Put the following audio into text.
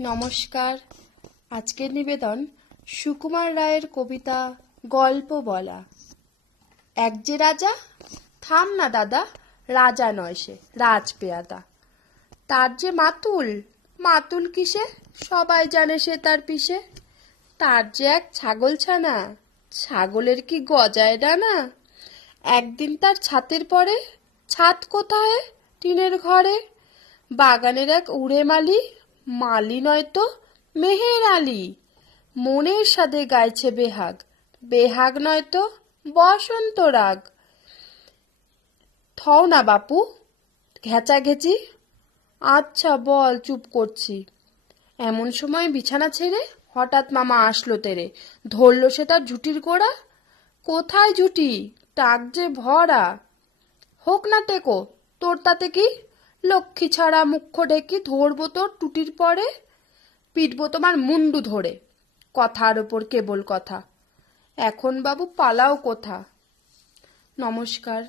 নমস্কার। আজকের নিবেদন সুকুমার রায়ের কবিতা গল্প বলা। এক যে রাজা, থাম না দাদা, রাজা নয় সে রাজপেয়াদা। তার যে মাতুল, মাতুল কিসে, সবাই জানে সে তার পিসে। তার যে এক ছাগল ছানা, ছাগলের কি গজায় ডানা। একদিন তার ছাতের পরে, ছাদ কোথায়, টিনের ঘরে। বাগানের এক উড়ে মালি, মালি নয়তো মেহের আলি। মনের সাধে গাইছে বেহাগ, বেহাগ নয়তো বসন্ত রাগ। থও না বাপু ঘেঁচাঘেঁচি, আচ্ছা বল, চুপ করছি। এমন সময় বিছানা ছেড়ে হঠাৎ মামা আসলো তেরে। ধরল সে তার ঝুঁটির গোড়া। কোথায় ঝুঁটি, টাক যে ভরা। হোক না টেকো, তোর তাতে কি, লক্ষ্মী ছাড়া মুখ্য ঢেকি ধরবো তোর টুটির পরে। পিটবো তোমার মুন্ডু ধরে, কথার ওপর কেবল কথা। এখন বাবু পালাও কোথা। নমস্কার।